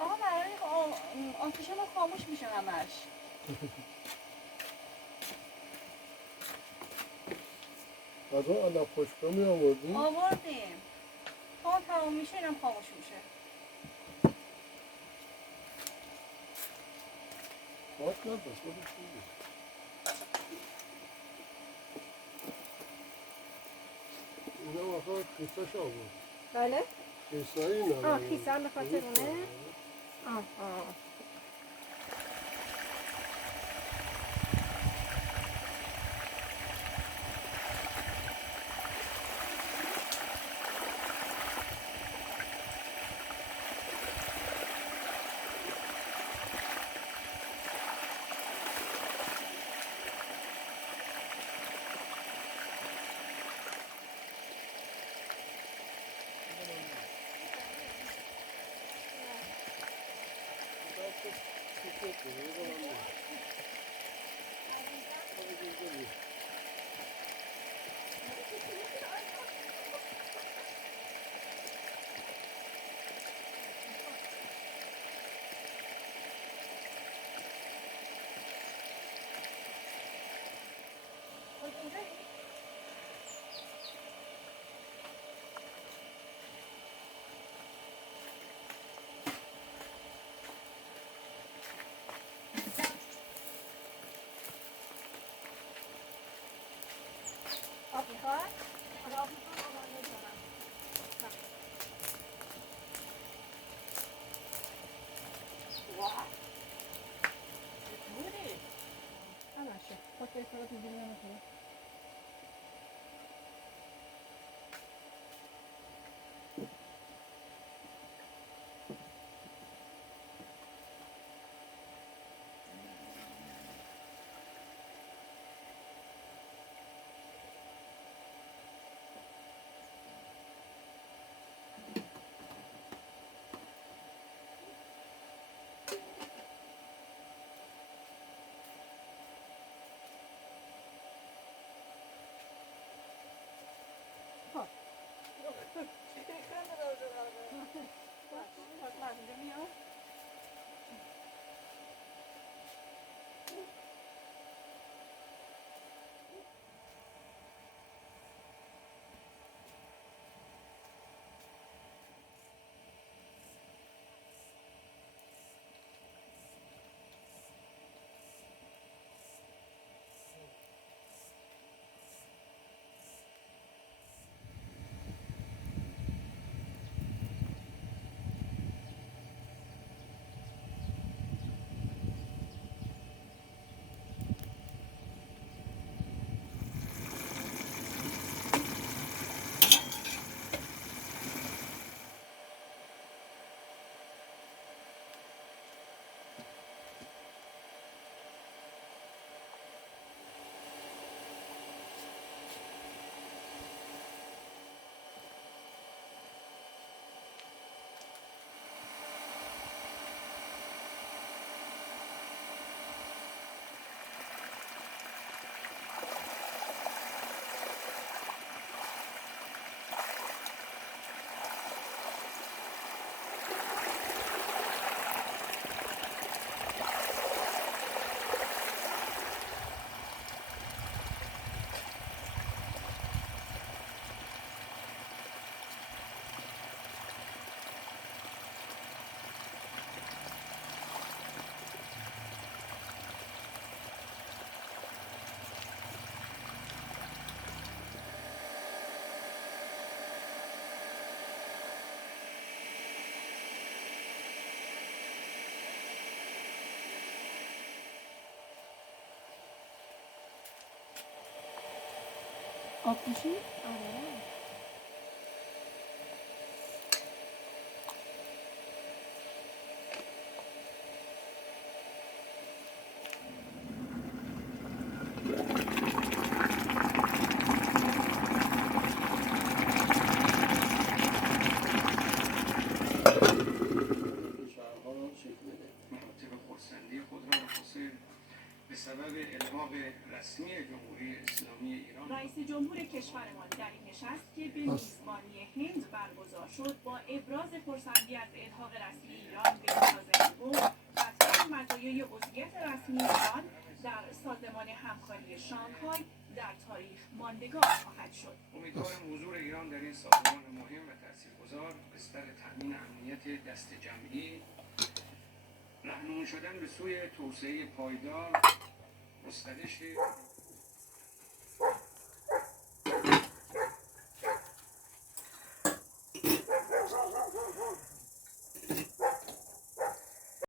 آقا برای آتیش ما خاموش میشه همش. از اون علف خشکا می آوردیم؟ آوردیم. تا تمام میشه اینم خاموش میشه. باید ندست خودش میگه. اینم آخه خیساش آورد. بله؟ خیسایی نه. آه خیسه هم به خاطر اونه؟ آه. آب میخواد؟ آب میخواد آب میخواد. واه. چطوری؟ همشه خود به اطلاعات میگیری نمیکنه. آب پوشی؟ آره. شهرها رو شکل بده. مراتب خرسندی خود را مخاطب به سبب الحاق رسمی جمهوری اسلامی ایران رئیس جمهور کشورمان در این نشست که به میزبانی هند برگزار شد با ابراز خرسندی از الحاق رسمی ایران به سازمان و مزایای عضویت رسمی ایران در سازمان همکاری شانگهای در تاریخ ماندگار خواهد شد. امیدوارم حضور ایران در این سازمان مهم و تاثیرگذار بستر تامین امنیت دست جمعی، راهنمون شدن به سوی توسعه پایدار، گسترش